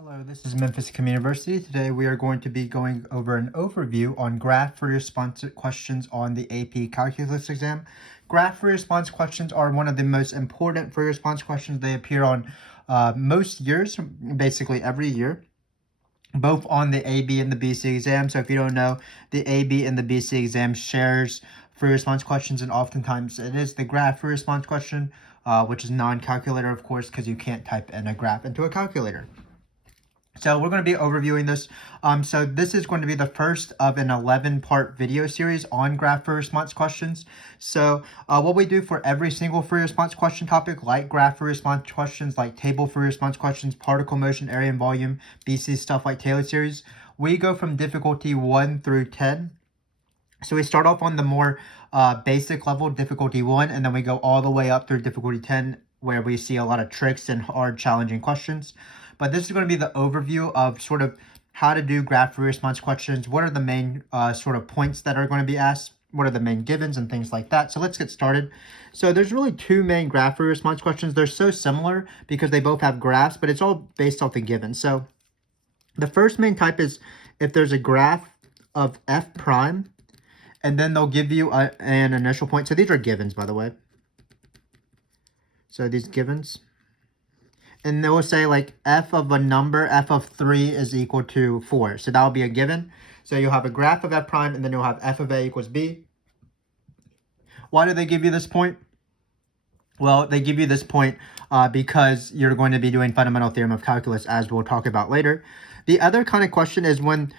Hello, this is Memphis Communiversity. Today we are going to be going over an overview on graph free response questions on the AP Calculus exam. Graph free response questions are one of the most important free response questions. They appear on most years, basically every year, both on the AB and the BC exam. So if you don't know, the AB and the BC exam shares free response questions, and oftentimes it is the graph free response question, which is non-calculator, of course, because you can't type in a graph into a calculator. So we're going to be overviewing this. So this is going to be the first of an 11-part video series on graph free response questions. So what we do for every single free response question topic, like graph free response questions, like table free response questions, particle motion, area and volume, BC stuff like Taylor series, we go from difficulty 1 through 10. So we start off on the more basic level, difficulty 1, and then we go all the way up through difficulty 10, where we see a lot of tricks and hard, challenging questions. But this is going to be the overview of sort of how to do graph free response questions. What are the main sort of points that are going to be asked? What are the main givens and things like that? So let's get started. So there's really two main graph free response questions. They're so similar because they both have graphs, but it's all based off the given. So the first main type is if there's a graph of f prime, and then they'll give you an initial point. So these are givens, by the way. So these givens. And they will say like f of a number, f of 3 is equal to 4. So that will be a given. So you'll have a graph of f prime, and then you'll have f of a equals b. Why do they give you this point? Well, they give you this point because you're going to be doing Fundamental Theorem of Calculus, as we'll talk about later. The other kind of question is when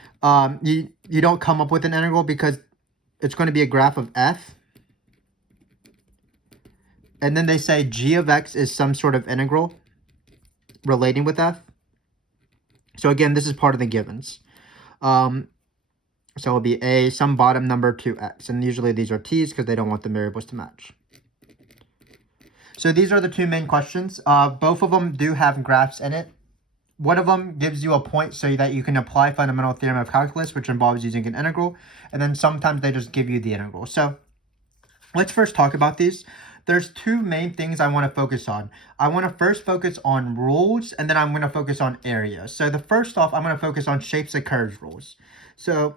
you don't come up with an integral, because it's going to be a graph of f. And then they say g of x is some sort of integral relating with f. So again, this is part of the givens. So it'll be a some bottom number to x. And usually these are t's because they don't want the variables to match. So these are the two main questions. Both of them do have graphs in it. One of them gives you a point so that you can apply Fundamental Theorem of Calculus, which involves using an integral. And then sometimes they just give you the integral. So let's first talk about these. There's two main things I want to focus on. I want to first focus on rules, and then I'm going to focus on areas. So the first off, I'm going to focus on shapes of curves rules. So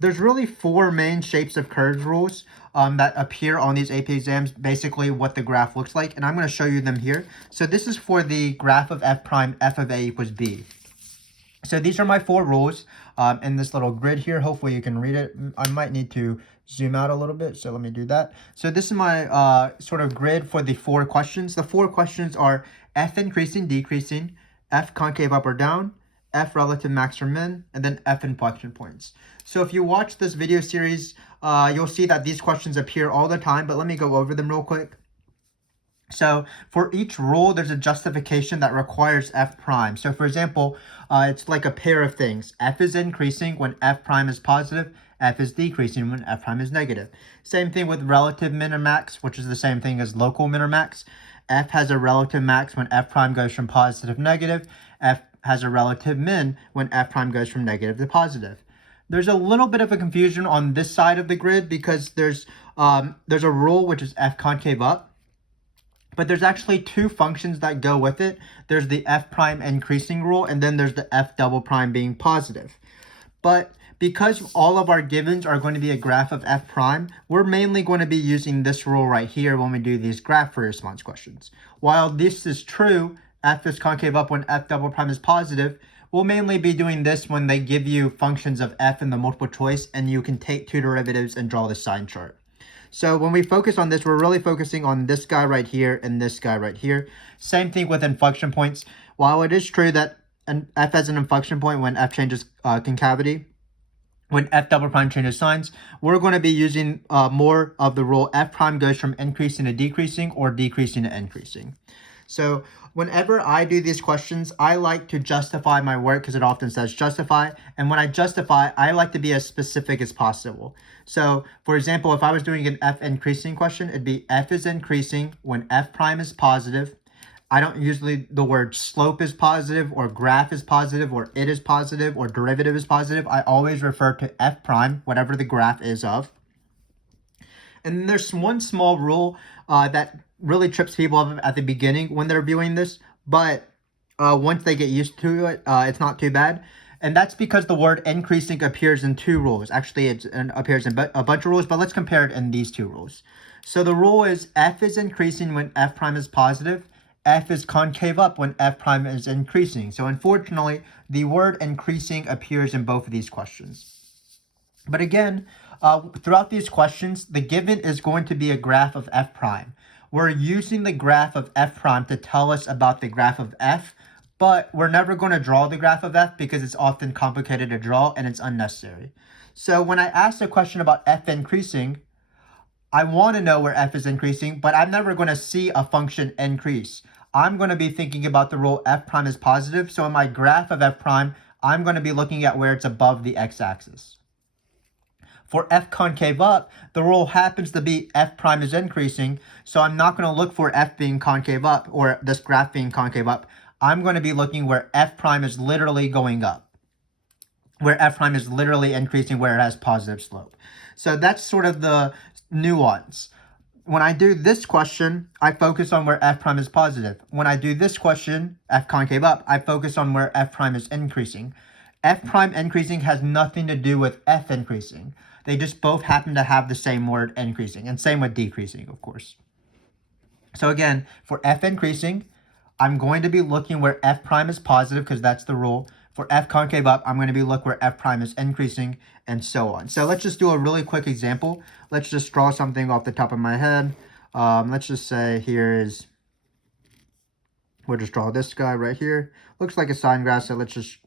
there's really four main shapes of curves rules that appear on these AP exams, basically what the graph looks like. And I'm going to show you them here. So this is for the graph of f prime, f of a equals b. So these are my four rules in this little grid here. Hopefully you can read it. I might need to zoom out a little bit, so let me do that. So this is my sort of grid for the four questions. The four questions are f increasing, decreasing, f concave up or down, f relative max or min, and then f inflection points. So if you watch this video series, you'll see that these questions appear all the time, but let me go over them real quick. So for each rule, there's a justification that requires f prime. So for example, it's like a pair of things. F is increasing when f prime is positive. F is decreasing when f prime is negative. Same thing with relative min or max, which is the same thing as local min or max. F has a relative max when f prime goes from positive to negative. F has a relative min when f prime goes from negative to positive. There's a little bit of a confusion on this side of the grid because there's a rule which is f concave up. But there's actually two functions that go with it. There's the f prime increasing rule, and then there's the f double prime being positive. But because all of our givens are going to be a graph of f prime, we're mainly going to be using this rule right here when we do these graph free response questions. While this is true, f is concave up when f double prime is positive, we'll mainly be doing this when they give you functions of f in the multiple choice, and you can take two derivatives and draw the sign chart. So when we focus on this, we're really focusing on this guy right here and this guy right here. Same thing with inflection points. While it is true that f has an inflection point when f changes concavity, when f double prime changes signs, we're going to be using more of the rule f prime goes from increasing to decreasing or decreasing to increasing. So whenever I do these questions, I like to justify my work because it often says justify. And when I justify, I like to be as specific as possible. So for example, if I was doing an f increasing question, it'd be f is increasing when f prime is positive. I don't usually, the word slope is positive or graph is positive or it is positive or derivative is positive. I always refer to f prime, whatever the graph is of. And then there's one small rule that really trips people up at the beginning when they're viewing this, but once they get used to it, it's not too bad. And that's because the word increasing appears in two rules. Actually, it appears in a bunch of rules, but let's compare it in these two rules. So the rule is f is increasing when f prime is positive. F is concave up when f prime is increasing. So unfortunately, the word increasing appears in both of these questions. But again, throughout these questions, the given is going to be a graph of f prime. We're using the graph of f prime to tell us about the graph of f, but we're never going to draw the graph of f because it's often complicated to draw and it's unnecessary. So when I ask a question about f increasing, I want to know where f is increasing, but I'm never going to see a function increase. I'm going to be thinking about the rule f prime is positive. So in my graph of f prime, I'm going to be looking at where it's above the x-axis. For f concave up, the rule happens to be f prime is increasing, so I'm not going to look for f being concave up or this graph being concave up. I'm going to be looking where f prime is literally going up, where f prime is literally increasing, where it has positive slope. So that's sort of the nuance. When I do this question, I focus on where f prime is positive. When I do this question, f concave up, I focus on where f prime is increasing. F prime increasing has nothing to do with f increasing. They just both happen to have the same word increasing, and same with decreasing, of course. So again, for f increasing, I'm going to be looking where f prime is positive because that's the rule. For f concave up, I'm going to be looking where f prime is increasing, and so on. So let's just do a really quick example. Let's just draw something off the top of my head. Let's just say we'll just draw this guy right here. Looks like a sine graph, so let's just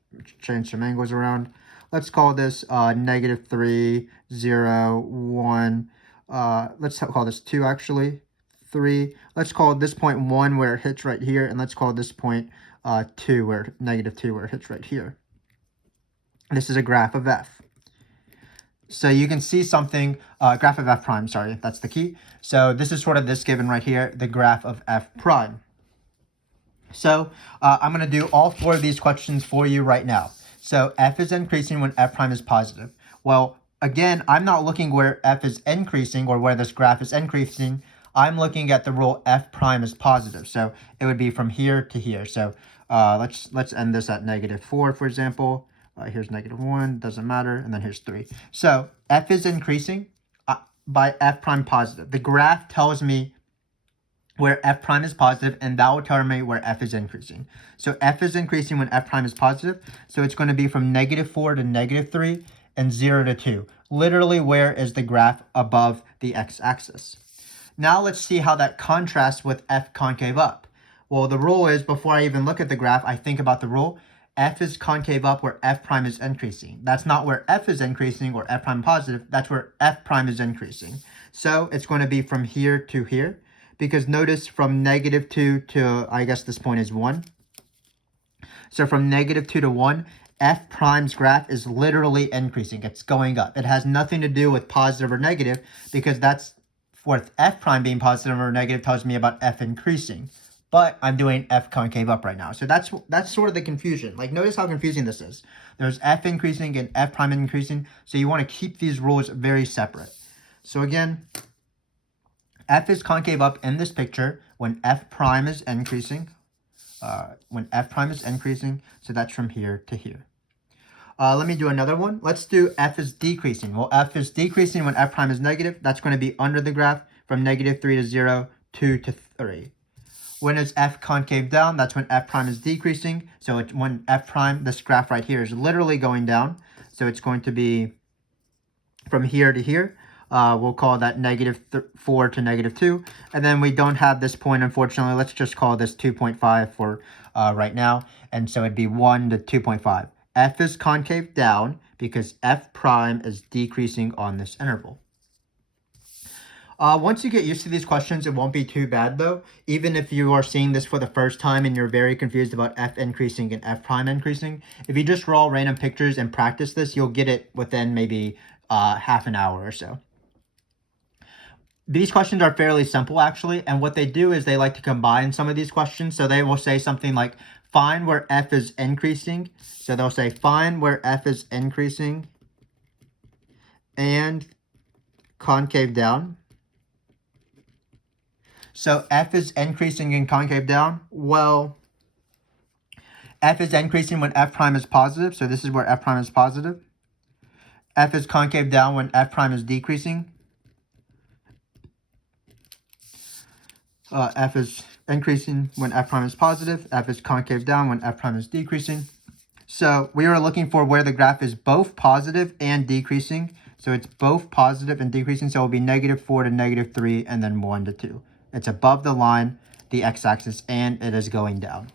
change some angles around. Let's call this -3, 0, 1. Let's call this 2 actually. 3. Let's call this point 1 where it hits right here, and let's call this point 2 where -2 where it hits right here. This is a graph of f. So you can see something, graph of f prime, sorry, that's the key. So this is sort of this given right here, the graph of f prime. So I'm going to do all 4 of these questions for you right now. So f is increasing when f prime is positive. Well, again, I'm not looking where f is increasing or where this graph is increasing. I'm looking at the rule f prime is positive. So it would be from here to here. So let's end this at -4, for example. Here's -1, doesn't matter. And then here's 3. So f is increasing by f prime positive. The graph tells me where f prime is positive, and that will tell me where f is increasing. So f is increasing when f prime is positive, so it's going to be from -4 to -3 and 0 to 2. Literally, where is the graph above the x-axis? Now let's see how that contrasts with f concave up. Well, the rule is, before I even look at the graph, I think about the rule. F is concave up where f prime is increasing. That's not where f is increasing or f prime positive. That's where f prime is increasing. So it's going to be from here to here. Because notice from -2 to, I guess this point is 1. So from -2 to 1, f prime's graph is literally increasing. It's going up. It has nothing to do with positive or negative, because that's what f prime being positive or negative tells me about f increasing. But I'm doing f concave up right now. So that's sort of the confusion. Like, notice how confusing this is. There's f increasing and f prime increasing. So you want to keep these rules very separate. So again, f is concave up in this picture when f prime is increasing. So that's from here to here. Let me do another one. Let's do f is decreasing. Well, f is decreasing when f prime is negative. That's going to be under the graph from -3 to 0, 2 to 3. When is f concave down? That's when f prime is decreasing. So it's when f prime, this graph right here, is literally going down. So it's going to be from here to here. We'll call that -4 to -2. And then we don't have this point, unfortunately. Let's just call this 2.5 for right now. And so it'd be 1 to 2.5. F is concave down because f prime is decreasing on this interval. Once you get used to these questions, it won't be too bad, though. Even if you are seeing this for the first time and you're very confused about f increasing and f prime increasing, if you just draw random pictures and practice this, you'll get it within maybe half an hour or so. These questions are fairly simple, actually, and what they do is they like to combine some of these questions. So they will say something like, find where f is increasing. So they'll say, find where f is increasing and concave down. So f is increasing and concave down. Well, F is increasing when f prime is positive, so this is where f prime is positive. F is concave down when f prime is decreasing. F is increasing when f prime is positive. F is concave down when f prime is decreasing. So we are looking for where the graph is both positive and decreasing. So it's both positive and decreasing. So it will be -4 to -3 and then 1 to 2. It's above the line, the x-axis, and it is going down.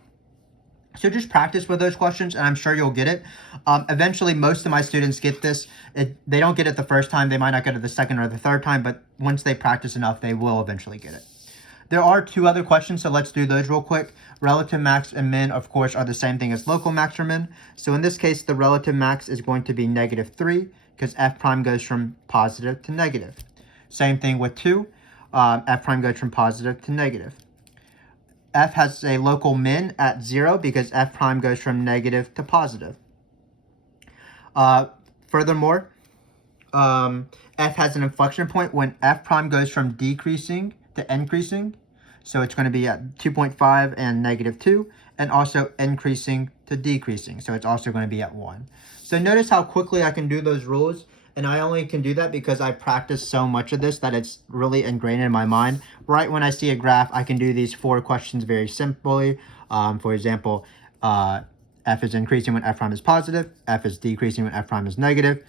So just practice with those questions, and I'm sure you'll get it. Eventually, most of my students get this. They don't get it the first time. They might not get it the second or the third time, but once they practice enough, they will eventually get it. There are 2 other questions, so let's do those real quick. Relative max and min, of course, are the same thing as local max or min. So in this case, the relative max is going to be -3 because f prime goes from positive to negative. Same thing with 2. F prime goes from positive to negative. F has a local min at 0 because f prime goes from negative to positive. Furthermore, f has an inflection point when f prime goes from decreasing to increasing. So it's going to be at 2.5 and -2, and also increasing to decreasing. So it's also going to be at 1. So notice how quickly I can do those rules. And I only can do that because I practiced so much of this that it's really ingrained in my mind. Right when I see a graph, I can do these 4 questions very simply. For example, f is increasing when f prime is positive. F is decreasing when f prime is negative.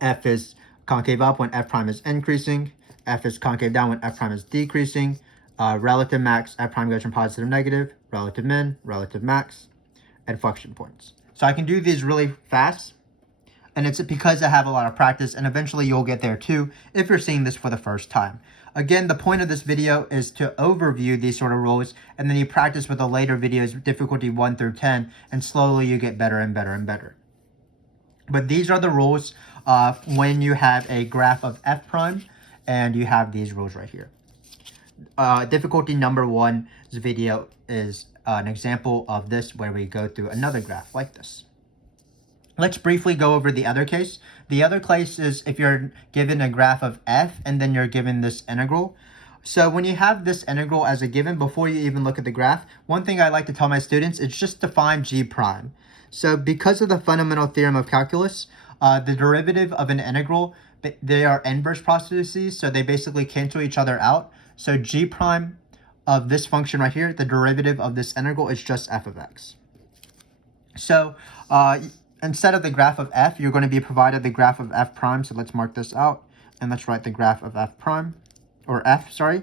F is concave up when f prime is increasing. F is concave down when f prime is decreasing. Relative max, f prime goes from positive to negative. Relative min, relative max, inflection points. So I can do these really fast. And it's because I have a lot of practice, and eventually you'll get there too if you're seeing this for the first time. Again, the point of this video is to overview these sort of rules, and then you practice with the later videos, difficulty 1 through 10, and slowly you get better and better and better. But these are the rules when you have a graph of f prime, and you have these rules right here. Difficulty number 1's video is an example of this where we go through another graph like this. Let's briefly go over the other case. The other case is if you're given a graph of f and then you're given this integral. So when you have this integral as a given, before you even look at the graph, one thing I like to tell my students is just to find g prime. So because of the fundamental theorem of calculus, the derivative of an integral, they are inverse processes, so they basically cancel each other out. So g prime of this function right here, the derivative of this integral is just f of x. So instead of the graph of f, you're going to be provided the graph of f prime. So let's mark this out, and let's write the graph of f prime, or f, sorry,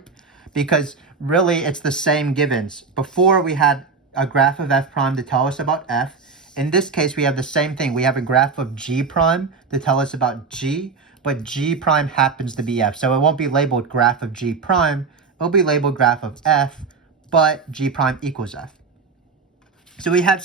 because really it's the same givens. Before we had a graph of f prime to tell us about f. In this case, we have the same thing. We have a graph of g prime to tell us about g, but g prime happens to be f. So it won't be labeled graph of g prime. It'll be labeled graph of f, but g prime equals f. So we have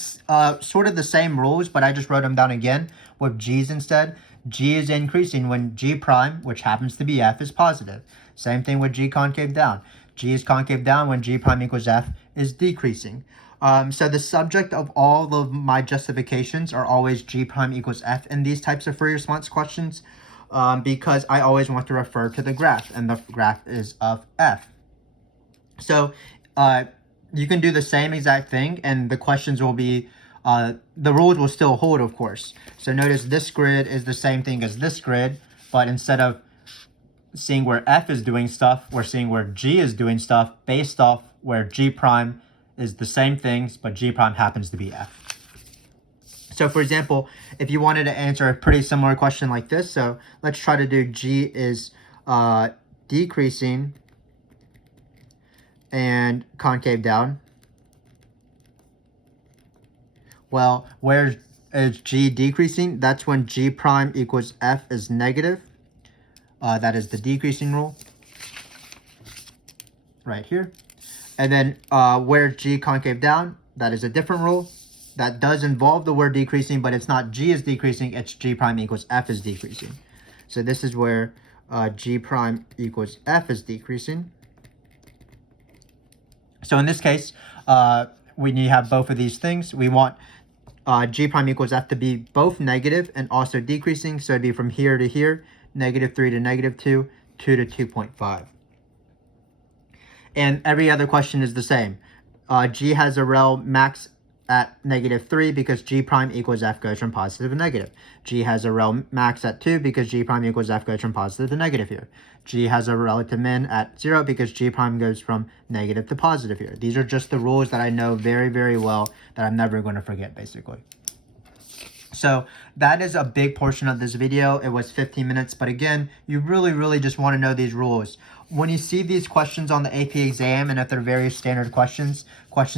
sort of the same rules, but I just wrote them down again with g's instead. G is increasing when g prime, which happens to be f, is positive. Same thing with g concave down. G is concave down when g prime equals f is decreasing. So the subject of all of my justifications are always g prime equals f in these types of free response questions because I always want to refer to the graph, and the graph is of f. So you can do the same exact thing, and the questions will be, the rules will still hold, of course. So notice this grid is the same thing as this grid, but instead of seeing where f is doing stuff, we're seeing where g is doing stuff based off where g prime is the same things, but g prime happens to be f. So for example, if you wanted to answer a pretty similar question like this, so let's try to do g is decreasing and concave down. Well, where is g decreasing? That's when g prime equals f is negative. That is the decreasing rule right here. And then where g concave down, that is a different rule. That does involve the word decreasing, but it's not g is decreasing, it's g prime equals f is decreasing. So this is where g prime equals f is decreasing. So in this case, we need to have both of these things. We want g prime equals f to be both negative and also decreasing. So it'd be from here to here, -3 to -2, 2 to 2.5. And every other question is the same. G has a rel max at -3 because g prime equals f goes from positive to negative. G has a rel max at 2 because g prime equals f goes from positive to negative here. G has a relative min at 0 because g prime goes from negative to positive here. These are just the rules that I know very, very well that I'm never going to forget, basically. So that is a big portion of this video. It was 15 minutes, but again, you really just want to know these rules. When you see these questions on the AP exam, and if they're very standard questions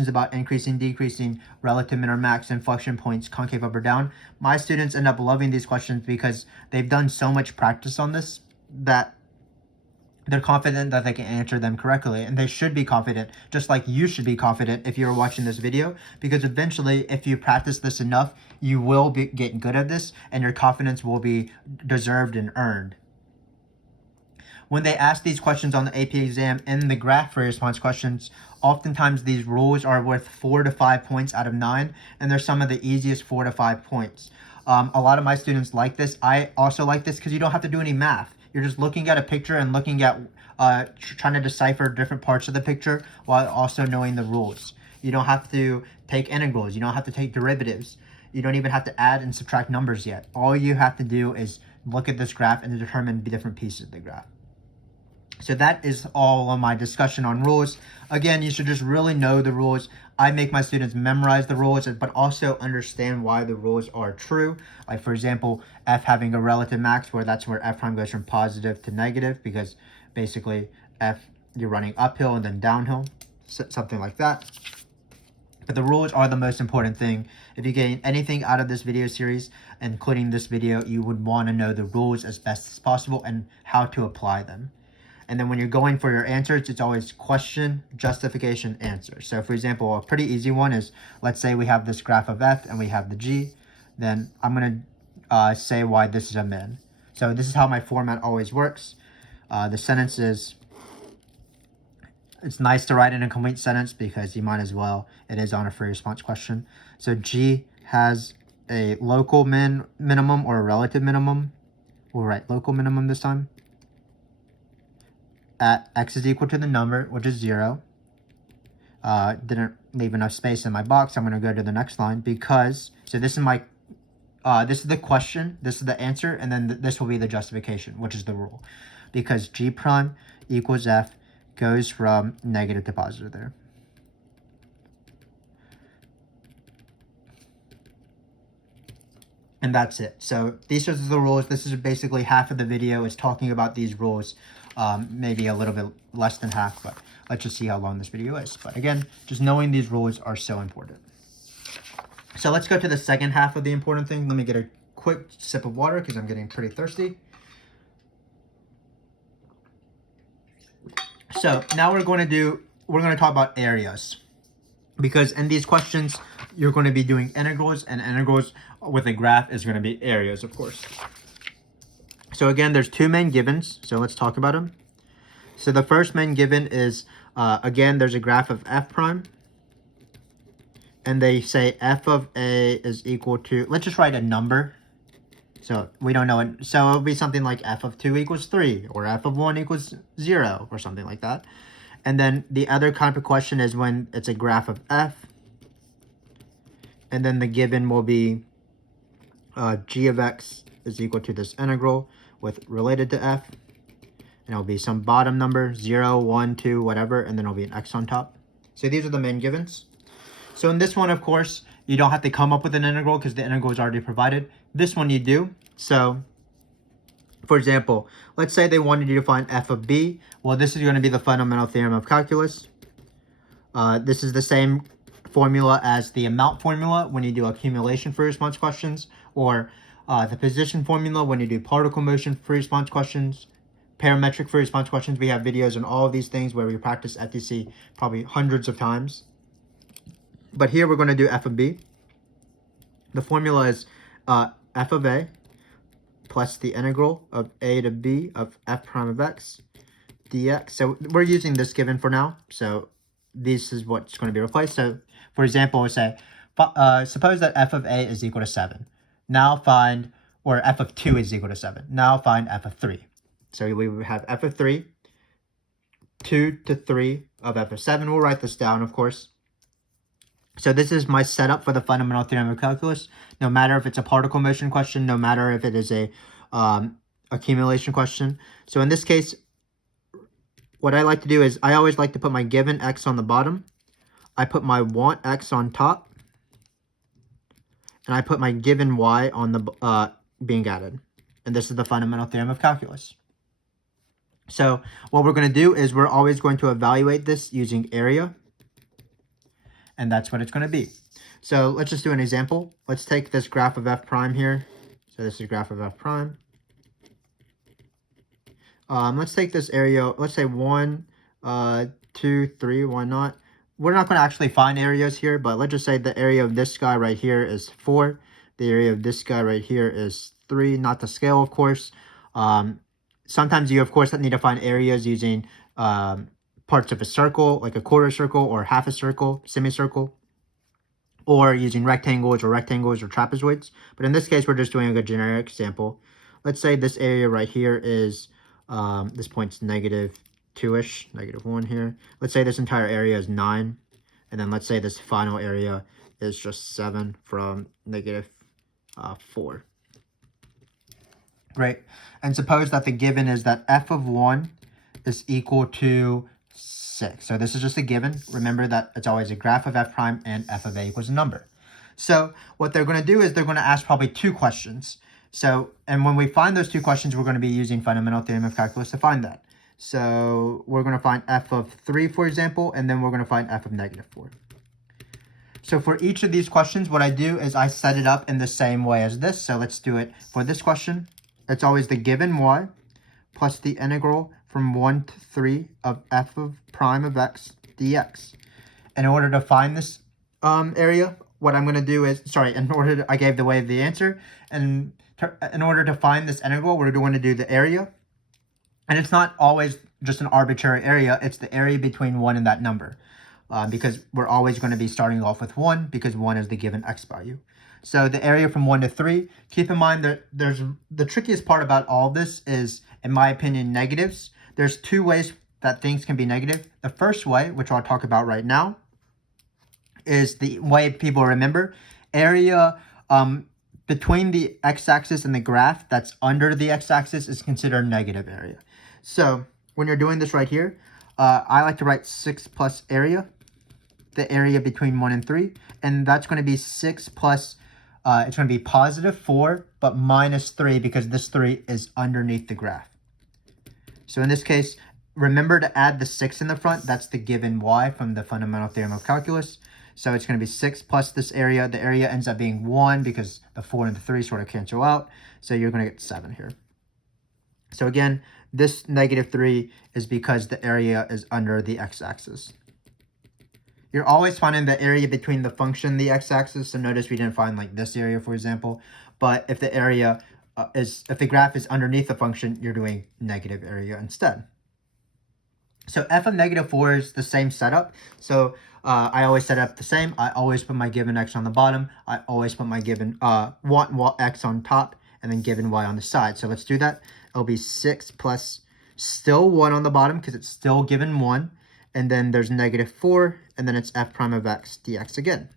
about increasing, decreasing, relative min or max, inflection points, concave up or down, my students end up loving these questions because they've done so much practice on this that they're confident that they can answer them correctly, and they should be confident, just like you should be confident if you're watching this video, because eventually, if you practice this enough, you will get good at this, and your confidence will be deserved and earned. When they ask these questions on the AP exam in the graph for response questions, oftentimes these rules are worth 4 to 5 points out of 9, and they're some of the easiest 4 to 5 points. A lot of my students like this. I also like this because you don't have to do any math. You're just looking at a picture and looking at, trying to decipher different parts of the picture while also knowing the rules. You don't have to take integrals. You don't have to take derivatives. You don't even have to add and subtract numbers yet. All you have to do is look at this graph and determine the different pieces of the graph. So that is all on my discussion on rules. Again, you should just really know the rules. I make my students memorize the rules, but also understand why the rules are true. Like, for example, f having a relative max, where that's where f prime goes from positive to negative, because basically f, you're running uphill and then downhill, something like that. But the rules are the most important thing. If you gain anything out of this video series, including this video, you would want to know the rules as best as possible and how to apply them. And then when you're going for your answers, it's always question, justification, answer. So for example, a pretty easy one is, let's say we have this graph of f and we have the g. Then I'm going to say why this is a min. So this is how my format always works. The sentence is, it's nice to write in a complete sentence because you might as well. It is on a free response question. So g has a local minimum or a relative minimum. We'll write local minimum this time. At x is equal to the number, which is 0. Didn't leave enough space in my box. I'm going to go to the next line because, so this is my, this is the question, this is the answer, and then this will be the justification, which is the rule. Because g prime equals f goes from negative to positive there. And that's it. So these are the rules. This is basically half of the video is talking about these rules. Maybe a little bit less than half, but let's just see how long this video is. But again, just knowing these rules are so important. So let's go to the second half of the important thing. Let me get a quick sip of water because I'm getting pretty thirsty. So now we're going to talk about areas, because in these questions, you're going to be doing integrals, and integrals with a graph is going to be areas, of course. So again, there's two main givens, so let's talk about them. So the first main given is, again, there's a graph of f prime, and they say f of a is equal to, let's just write a number. So we don't know it, so it'll be something like f of 2 equals 3, or f of 1 equals 0, or something like that. And then the other kind of question is when it's a graph of f, and then the given will be g of x is equal to this integral with related to f, and it'll be some bottom number, 0, 1, 2, whatever, and then it'll be an x on top. So these are the main givens. So in this one, of course, you don't have to come up with an integral because the integral is already provided. This one you do. So, for example, let's say they wanted you to find f of b. Well, this is going to be the fundamental theorem of calculus. This is the same formula as the amount formula when you do accumulation free response questions, or the position formula when you do particle motion free response questions, parametric free response questions. We have videos on all of these things where we practice FTC probably hundreds of times. But here we're going to do f of b. The formula is f of a plus the integral of a to b of f prime of x dx. So we're using this given for now. So this is what's going to be replaced. So for example, we say, suppose that f of a is equal to 7. Now find, or f of 2 is equal to 7. Now find f of 3. So we would have f of 3, 2 to 3 of f of 7. We'll write this down, of course. So this is my setup for the fundamental theorem of calculus. No matter if it's a particle motion question, no matter if it is a accumulation question. So in this case, what I like to do is I always like to put my given x on the bottom. I put my want x on top. And I put my given y on the being added. And this is the fundamental theorem of calculus. So what we're going to do is we're always going to evaluate this using area. And that's what it's going to be. So let's just do an example. Let's take this graph of f prime here. So this is graph of f prime. Let's take this area. Let's say 1, 2, 3. Why not? We're not going to actually find areas here, but let's just say the area of this guy right here is 4. The area of this guy right here is 3. Not the scale, of course. Sometimes you, of course, need to find areas using parts of a circle, like a quarter circle or half a circle, semicircle, or using rectangles or trapezoids. But in this case, we're just doing a generic example. Let's say this area right here is, this point's -2-ish, -1 here. Let's say this entire area is 9. And then let's say this final area is just 7 from -4. Great. And suppose that the given is that f of 1 is equal to 6. So this is just a given. Remember that it's always a graph of f prime and f of a equals a number. So what they're going to do is they're going to ask probably 2 questions. So, and when we find those 2 questions, we're going to be using fundamental theorem of calculus to find that. So we're going to find f of 3, for example, and then we're going to find f of -4. So for each of these questions, what I do is I set it up in the same way as this. So let's do it for this question. It's always the given y plus the integral from 1 to 3 of f of prime of x dx. In order to find this area, what I'm going to do is, I gave away the answer. And in order to find this integral, we're going to do the area. And it's not always just an arbitrary area. It's the area between 1 and that number. Because we're always going to be starting off with 1 because 1 is the given x value. So the area from 1 to 3, keep in mind that there's the trickiest part about all this is, in my opinion, negatives. There's 2 ways that things can be negative. The first way, which I'll talk about right now, is the way people remember. Area between the x-axis and the graph that's under the x-axis is considered negative area. So when you're doing this right here, I like to write 6 plus area, the area between 1 and 3, and that's going to be 6 plus, it's going to be +4, but -3 because this 3 is underneath the graph. So in this case, remember to add the 6 in the front. That's the given y from the fundamental theorem of calculus. So it's going to be 6 plus this area. The area ends up being 1 because the 4 and the 3 sort of cancel out. So you're going to get 7 here. So again, this -3 is because the area is under the x-axis. You're always finding the area between the function and the x-axis. So notice we didn't find like this area, for example. But if the area if the graph is underneath the function, you're doing negative area instead. So f of -4 is the same setup. So I always set it up the same. I always put my given x on the bottom. I always put my given want x on top, and then given y on the side. So let's do that. It'll be 6 plus still 1 on the bottom because it's still given 1. And then there's -4, and then it's f prime of x dx again.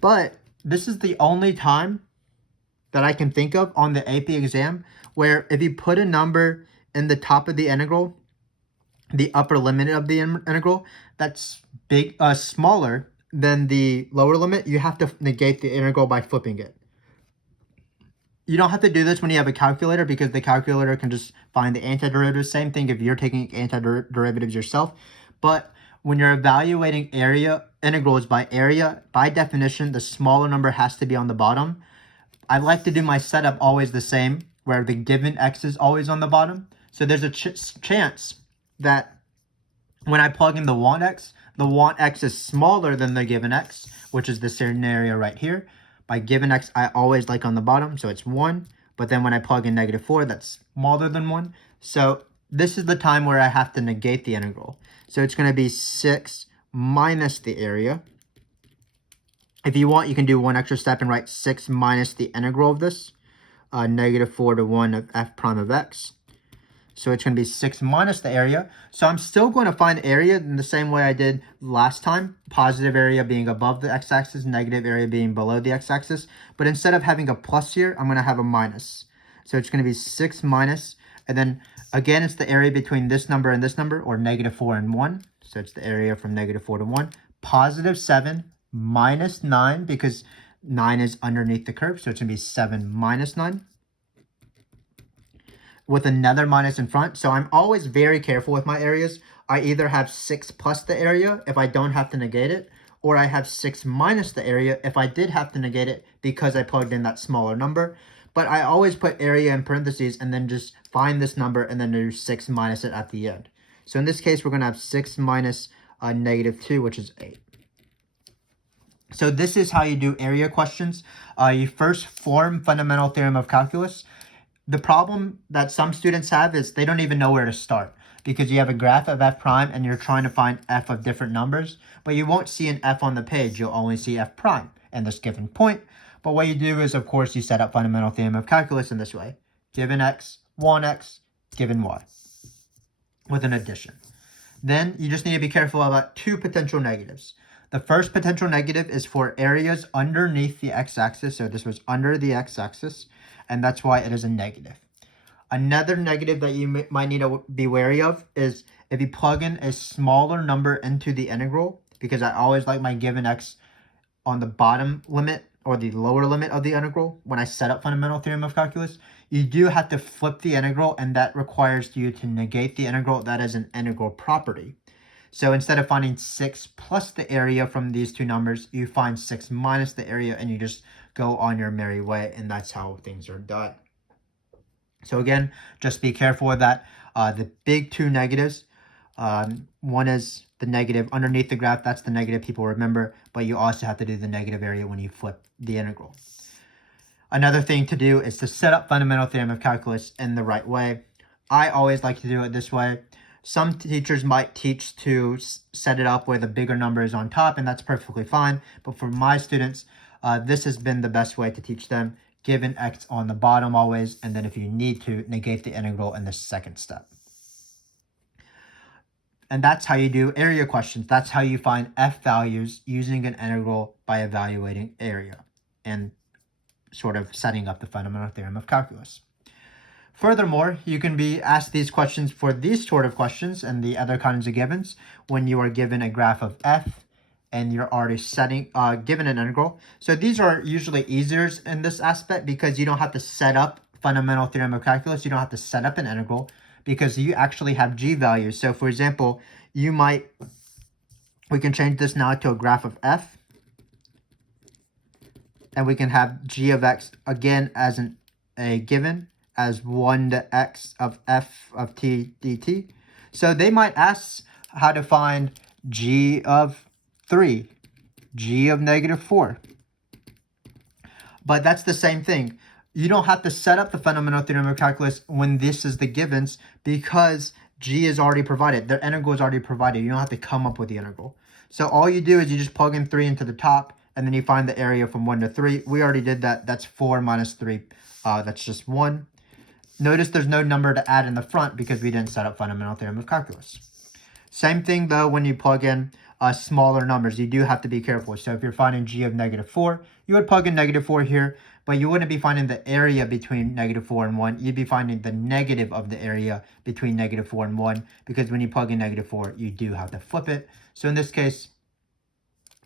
But this is the only time that I can think of on the AP exam where if you put a number in the top of the integral, the upper limit of the integral, that's smaller than the lower limit, you have to negate the integral by flipping it. You don't have to do this when you have a calculator because the calculator can just find the antiderivative. Same thing if you're taking antiderivatives yourself. But when you're evaluating integrals by area, by definition, the smaller number has to be on the bottom. I like to do my setup always the same, where the given x is always on the bottom. So there's a chance that when I plug in the want x is smaller than the given x, which is the scenario right here. By given x, I always like on the bottom, so it's 1. But then when I plug in -4, that's smaller than 1. So this is the time where I have to negate the integral. So it's going to be 6 minus the area. If you want, you can do one extra step and write 6 minus the integral of this, -4 to 1 of f prime of x. So it's going to be 6 minus the area. So I'm still going to find area in the same way I did last time. Positive area being above the x-axis, negative area being below the x-axis. But instead of having a plus here, I'm going to have a minus. So it's going to be 6 minus. And then again, it's the area between this number and this number, or negative 4 and 1. So it's the area from negative 4 to 1. Positive 7 minus 9, because 9 is underneath the curve. So it's going to be 7 minus 9. With another minus in front. So I'm always very careful with my areas. I either have 6 plus the area if I don't have to negate it, or I have 6 minus the area if I did have to negate it because I plugged in that smaller number. But I always put area in parentheses and then just find this number and then do 6 minus it at the end. So in this case, we're going to have 6 minus negative 2, which is 8. So this is how you do area questions. You first form Fundamental Theorem of Calculus. The problem that some students have is they don't even know where to start, because you have a graph of f prime and you're trying to find f of different numbers, but you won't see an f on the page. You'll only see f prime in this given point. But what you do is, of course, you set up Fundamental Theorem of Calculus in this way. Given x, 1x, given y, with an addition. Then you just need to be careful about 2 potential negatives. The first potential negative is for areas underneath the x-axis. So this was under the x-axis, and that's why it is a negative. Another negative that you might need to be wary of is if you plug in a smaller number into the integral, because I always like my given x on the bottom limit or the lower limit of the integral when I set up Fundamental Theorem of Calculus. You do have to flip the integral, and that requires you to negate the integral. That is an integral property. So instead of finding 6 plus the area from these two numbers, you find 6 minus the area, and you just go on your merry way, and that's how things are done. So again, just be careful with that. The big 2 negatives, one is the negative underneath the graph. That's the negative people remember, but you also have to do the negative area when you flip the integral. Another thing to do is to set up Fundamental Theorem of Calculus in the right way. I always like to do it this way. Some teachers might teach to set it up where the bigger number is on top, and that's perfectly fine. But for my students, this has been the best way to teach them. Given x on the bottom always, and then if you need to, negate the integral in the second step. And that's how you do area questions. That's how you find f values using an integral by evaluating area and sort of setting up the Fundamental Theorem of Calculus. Furthermore, you can be asked these questions for these sort of questions and the other kinds of givens when you are given a graph of f and you're already given an integral. So these are usually easier in this aspect because you don't have to set up Fundamental Theorem of Calculus. You don't have to set up an integral because you actually have g values. So for example, we can change this now to a graph of f, and we can have g of x again as a given as 1 to x of f of t dt. So they might ask how to find g of 3, g of negative 4. But that's the same thing. You don't have to set up the Fundamental Theorem of Calculus when this is the givens because g is already provided. The integral is already provided. You don't have to come up with the integral. So all you do is you just plug in 3 into the top, and then you find the area from 1 to 3. We already did that. That's 4 minus 3. That's just 1. Notice there's no number to add in the front because we didn't set up Fundamental Theorem of Calculus. Same thing, though, when you plug in smaller numbers. You do have to be careful. So if you're finding g of negative 4, you would plug in negative 4 here, but you wouldn't be finding the area between negative 4 and 1. You'd be finding the negative of the area between negative 4 and 1, because when you plug in negative 4, you do have to flip it. So in this case,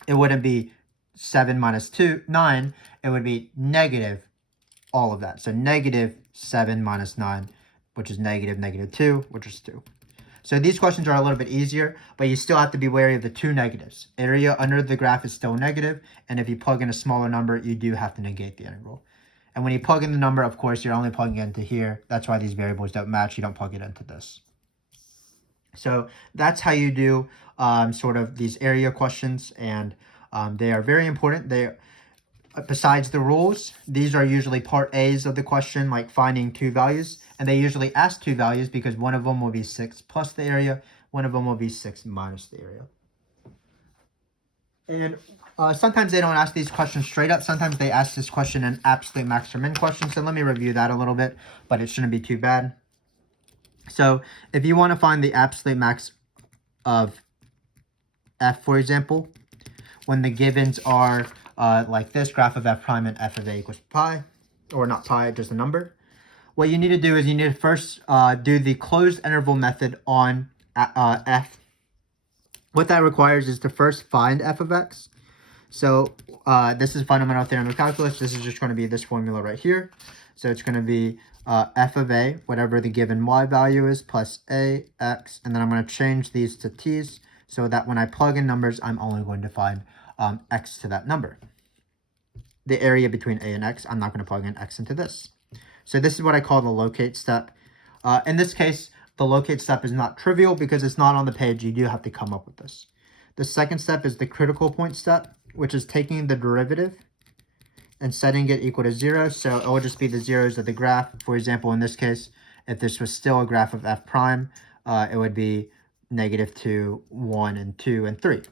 it wouldn't be 7 minus 9. It would be negative all of that. So negative 7 minus 9, which is negative 2, which is 2. So these questions are a little bit easier, but you still have to be wary of the 2 negatives. Area under the graph is still negative, and if you plug in a smaller number, you do have to negate the integral. And when you plug in the number, of course, you're only plugging into here. That's why these variables don't match. You don't plug it into this. So that's how you do sort of these area questions, and they are very important. Besides the rules, these are usually part A's of the question, like finding 2 values. And they usually ask 2 values because one of them will be 6 plus the area, one of them will be 6 minus the area. And sometimes they don't ask these questions straight up. Sometimes they ask this question in absolute max or min question. So let me review that a little bit, but it shouldn't be too bad. So if you want to find the absolute max of f, for example, when the givens are like this, graph of f prime and f of a equals pi, or not pi, just a number, what you need to do is you need to first do the closed interval method on f. What that requires is to first find f of x. So this is Fundamental Theorem of Calculus. This is just going to be this formula right here. So it's going to be f of a, whatever the given y value is, plus a, x, and then I'm going to change these to t's so that when I plug in numbers, I'm only going to find x to that number. The area between a and x, I'm not going to plug in x into this. So this is what I call the locate step. In this case, the locate step is not trivial because it's not on the page. You do have to come up with this. The second step is the critical point step, which is taking the derivative and setting it equal to 0. So it will just be the zeros of the graph. For example, in this case, if this was still a graph of f prime, it would be -2, 1, and 2, and 3.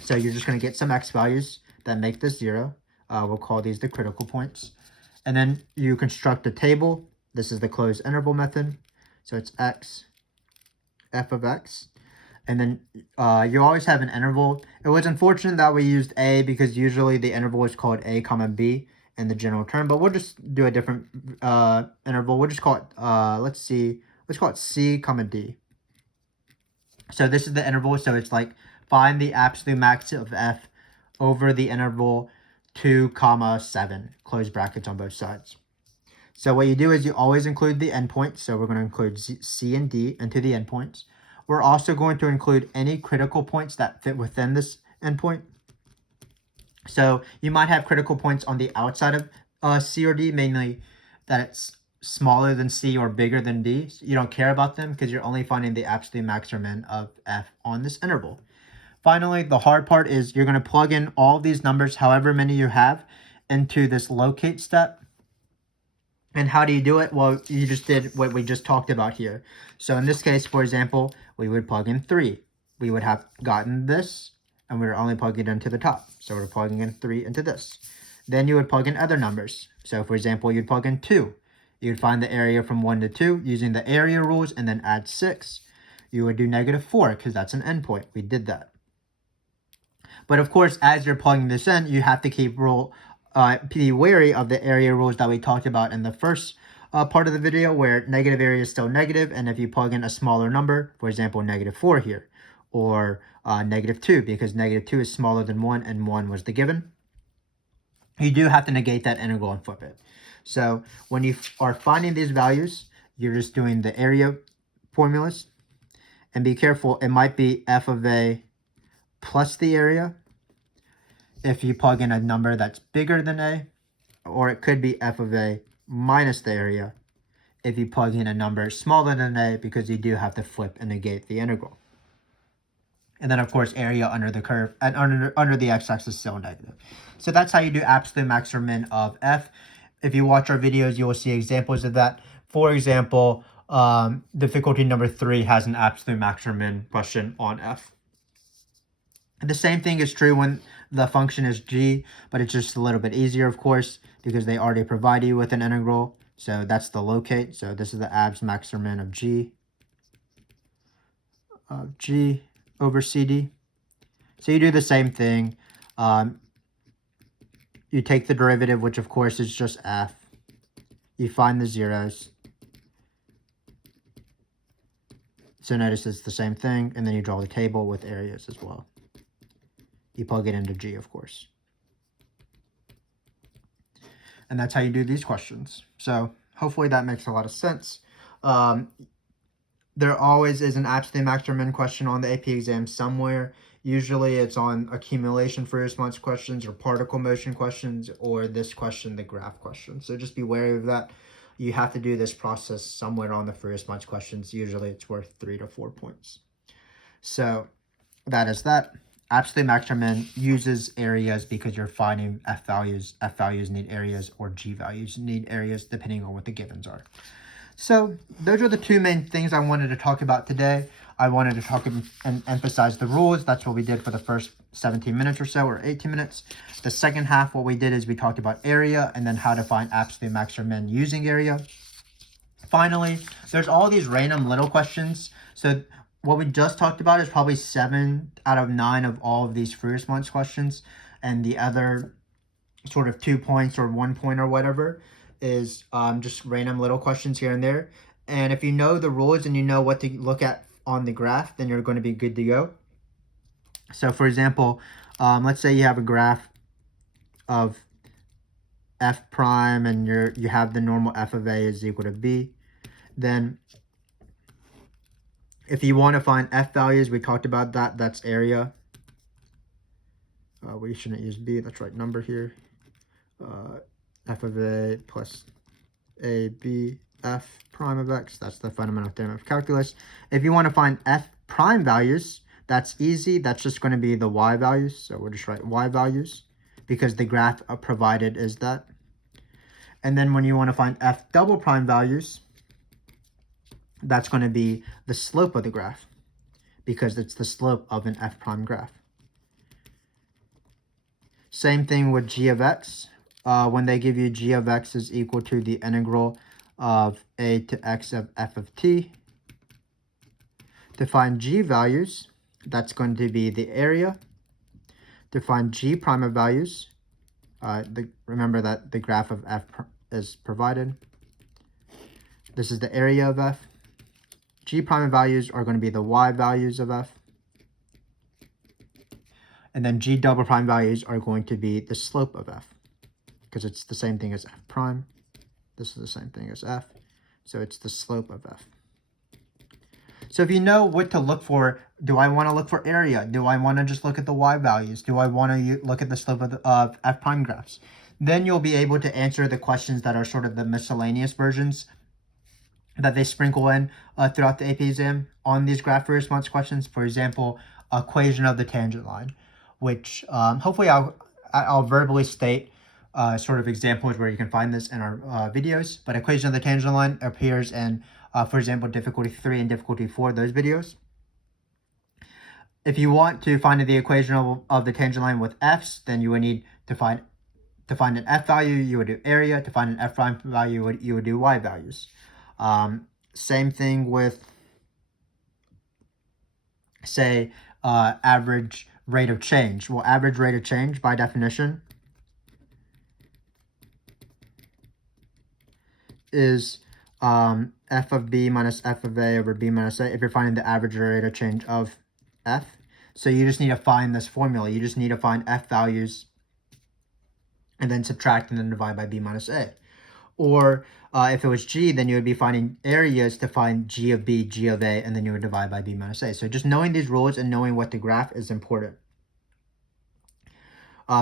So you're just going to get some x values that make this 0. We'll call these the critical points. And then you construct a table. This is the closed interval method. So it's x, f of x. And then you always have an interval. It was unfortunate that we used a because usually the interval is called a comma b in the general term. But we'll just do a different interval. We'll just call it, let's call it c comma d. So this is the interval. So it's like find the absolute max of f over the interval 2 comma 7, close brackets on both sides. So what you do is you always include the endpoints. So we're going to include c and d into the endpoints. We're also going to include any critical points that fit within this endpoint. So you might have critical points on the outside of c or d, mainly that it's smaller than c or bigger than d. So you don't care about them because you're only finding the absolute max or min of f on this interval. Finally, the hard part is you're going to plug in all these numbers, however many you have, into this locate step. And how do you do it? Well, you just did what we just talked about here. So in this case, for example, we would plug in 3. We would have gotten this, and we were only plugging it into the top. So we're plugging in 3 into this. Then you would plug in other numbers. So for example, you'd plug in 2. You'd find the area from 1 to 2 using the area rules and then add 6. You would do -4 because that's an endpoint. We did that. But of course, as you're plugging this in, you have to be wary of the area rules that we talked about in the first part of the video, where negative area is still negative, and if you plug in a smaller number, for example, -4 here, or -2, because -2 is smaller than 1, and 1 was the given, you do have to negate that integral and flip it. So when you are finding these values, you're just doing the area formulas, and be careful, it might be f of a plus the area if you plug in a number that's bigger than a, or it could be f of a minus the area if you plug in a number smaller than a, because you do have to flip and negate the integral. And then of course area under the curve and under the x-axis is still negative. So that's how you do absolute max or min of f. If you watch our videos, you will see examples of that. For example, difficulty number 3 has an absolute max or min question on f. The same thing is true when the function is g, but it's just a little bit easier, of course, because they already provide you with an integral. So that's the locate. So this is the abs max or min of g over cd. So you do the same thing. You take the derivative, which of course is just f. You find the zeros. So notice it's the same thing, and then you draw the table with areas as well. You plug it into g, of course. And that's how you do these questions. So hopefully that makes a lot of sense. There always is an absolute max or min question on the AP exam somewhere. Usually it's on accumulation free response questions or particle motion questions, or this question, the graph question. So just be wary of that. You have to do this process somewhere on the free response questions. Usually it's worth 3 to 4 points. So that is that. Absolute max or min uses areas because you're finding f values. F values need areas, or g values need areas, depending on what the givens are. So those are the two main things I wanted to talk about today. I wanted to talk and emphasize the rules. That's what we did for the first 17 minutes or so, or 18 minutes. The second half, what we did is we talked about area and then how to find absolute max or min using area. Finally, there's all these random little questions. So what we just talked about is probably 7 out of 9 of all of these free response questions. And the other sort of 2 points or 1 point or whatever is just random little questions here and there. And if you know the rules and you know what to look at on the graph, then you're going to be good to go. So for example, let's say you have a graph of f prime and you have the normal f of a is equal to b. Then if you want to find f values, we talked about that, that's area. We shouldn't use b, that's right number here. F of a plus a b f prime of x, that's the fundamental theorem of calculus. If you want to find f prime values, that's easy, that's just going to be the y values. So we'll just write y values because the graph provided is that. And then when you want to find f double prime values, that's going to be the slope of the graph because it's the slope of an f prime graph. Same thing with g of x. When they give you g of x is equal to the integral of a to x of f of t. To find g values, that's going to be the area. To find g prime of values, remember that the graph of f is provided. This is the area of f. G prime of values are going to be the y values of f. And then g double prime values are going to be the slope of f because it's the same thing as f prime. This is the same thing as f. So it's the slope of f. So if you know what to look for, do I want to look for area? Do I want to just look at the y values? Do I want to look at the slope of f prime graphs? Then you'll be able to answer the questions that are sort of the miscellaneous versions that they sprinkle in throughout the AP exam on these graph response questions. For example, equation of the tangent line, which hopefully I'll verbally state sort of examples where you can find this in our videos. But equation of the tangent line appears in, for example, difficulty 3 and difficulty 4, those videos. If you want to find the equation of the tangent line with f's, then you would need to find an f value, you would do area. To find an f prime value, you would do y values. Same thing with, say, average rate of change. Well, average rate of change, by definition, is f of b minus f of a over b minus a if you're finding the average rate of change of f. So you just need to find this formula. You just need to find f values and then subtract and then divide by b minus a. Or if it was g, then you would be finding areas to find g of b, g of a, and then you would divide by b minus a. So just knowing these rules and knowing what to graph is important.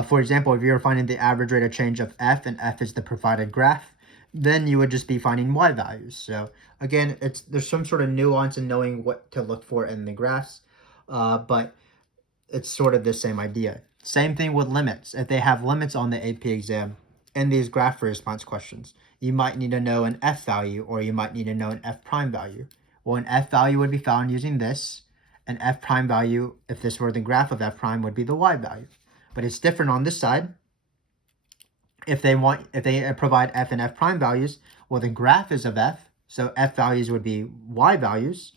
For example, if you're finding the average rate of change of f and f is the provided graph, then you would just be finding y values. So again, there's some sort of nuance in knowing what to look for in the graphs, but it's sort of the same idea. Same thing with limits. If they have limits on the AP exam in these graph response questions, you might need to know an f value or you might need to know an f prime value. Well, an f value would be found using this. An f prime value, if this were the graph of f prime, would be the y value. But it's different on this side. If they provide f and f prime values, well, the graph is of f, so f values would be y values,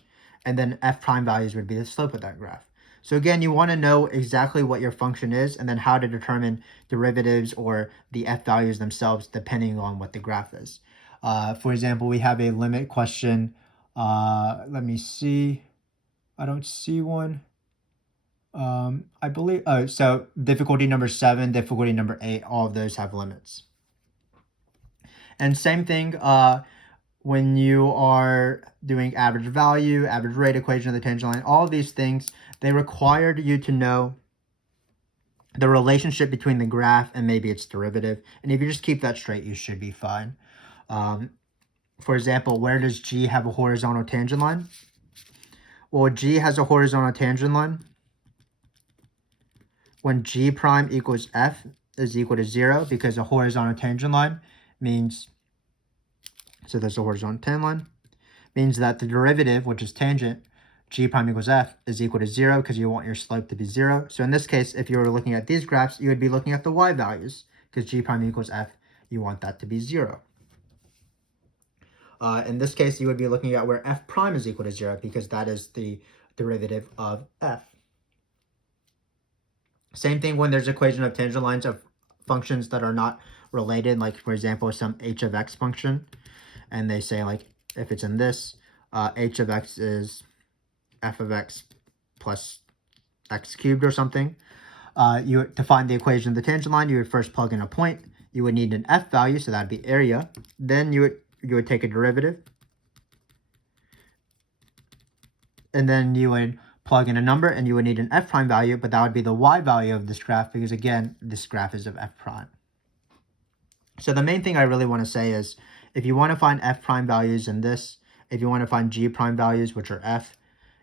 and then f prime values would be the slope of that graph. So again, you want to know exactly what your function is and then how to determine derivatives or the f values themselves depending on what the graph is. For example, we have a limit question. Let me see. I don't see one. I believe, so difficulty number 7, difficulty number 8, all of those have limits. And same thing when you are doing average value, average rate equation of the tangent line, all of these things, they required you to know the relationship between the graph and maybe its derivative. And if you just keep that straight, you should be fine. For example, where does G have a horizontal tangent line? Well, G has a horizontal tangent line when G prime equals F is equal to 0, because a horizontal tangent line means, so there's a horizontal tangent line, means that the derivative, which is tangent, G prime equals F, is equal to 0 because you want your slope to be 0. So in this case, if you were looking at these graphs, you would be looking at the y values because G prime equals F, you want that to be 0. In this case, you would be looking at where f prime is equal to 0 because that is the derivative of f. Same thing when there's equation of tangent lines of functions that are not related, like for example, some h of x function, and they say like if it's in this, h of x is f of x plus x cubed or something. To find the equation of the tangent line, you would first plug in a point. You would need an f value, so that'd be area. Then you would take a derivative, and then you would plug in a number, and you would need an f prime value, but that would be the y value of this graph because again, this graph is of f prime. So the main thing I really want to say is, if you want to find f prime values in this, if you want to find g prime values, which are f,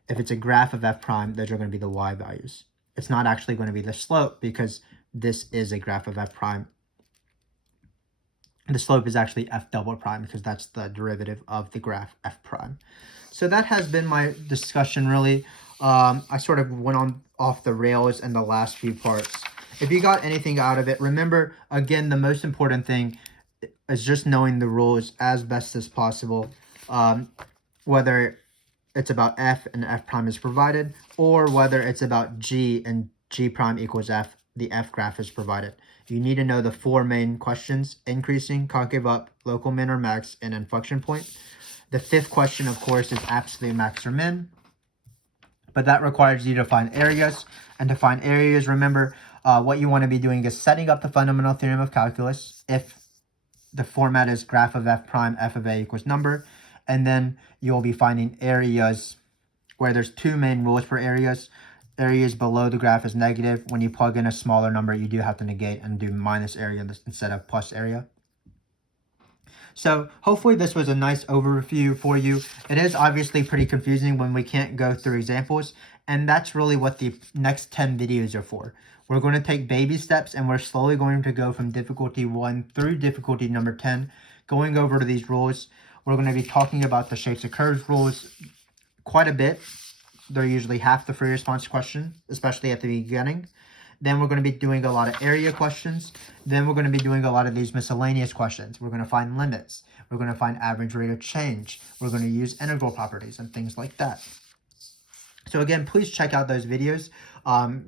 if it's a graph of f prime, those are going to be the y values. It's not actually going to be the slope because this is a graph of f prime. The slope is actually f double prime because that's the derivative of the graph f prime. So that has been my discussion really. I sort of went on off the rails in the last few parts. If you got anything out of it, remember, again, the most important thing is just knowing the rules as best as possible. Whether it's about f and f prime is provided, or whether it's about g and g prime equals f, the f graph is provided. You need to know the four main questions: increasing, concave up, local min or max, and inflection point. The fifth question, of course, is absolute max or min, but that requires you to find areas. And to find areas, remember, what you want to be doing is setting up the fundamental theorem of calculus if the format is graph of f prime, f of a equals number, and then you'll be finding areas where there's two main rules for areas. Areas below the graph is negative. When you plug in a smaller number, you do have to negate and do minus area instead of plus area. So hopefully this was a nice overview for you. It is obviously pretty confusing when we can't go through examples, and that's really what the next 10 videos are for. We're going to take baby steps, and we're slowly going to go from difficulty 1 through difficulty number 10, going over to these rules. We're going to be talking about the shapes of curves rules quite a bit. They're usually half the free response question, especially at the beginning. Then we're going to be doing a lot of area questions. Then we're going to be doing a lot of these miscellaneous questions. We're going to find limits. We're going to find average rate of change. We're going to use integral properties and things like that. So again, please check out those videos.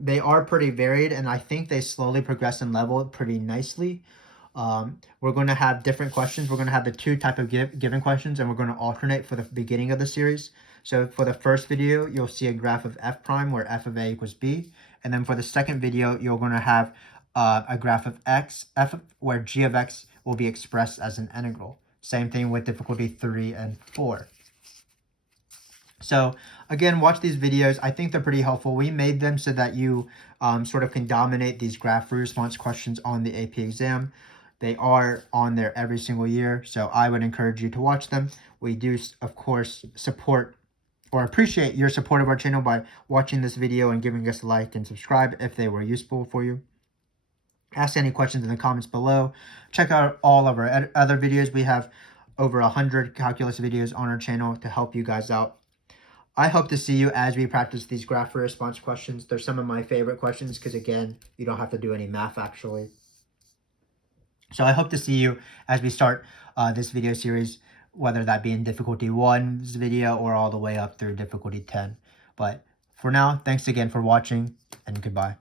They are pretty varied, and I think they slowly progress in level pretty nicely. We're going to have different questions. We're going to have the two type of given questions, and we're going to alternate for the beginning of the series. So for the first video, you'll see a graph of f prime where f of a equals b. And then for the second video, you're going to have a graph of f where g of x will be expressed as an integral. Same thing with difficulty 3 and 4. So again, watch these videos. I think they're pretty helpful. We made them so that you sort of can dominate these graph free response questions on the AP exam. They are on there every single year, so I would encourage you to watch them. We do, of course, support or appreciate your support of our channel by watching this video and giving us a like and subscribe if they were useful for you. Ask any questions in the comments below. Check out all of our other videos. We have over 100 calculus videos on our channel to help you guys out. I hope to see you as we practice these graph free response questions. They're some of my favorite questions because, again, you don't have to do any math actually. So I hope to see you as we start this video series, whether that be in difficulty 1's video or all the way up through difficulty 10. But for now, thanks again for watching, and goodbye.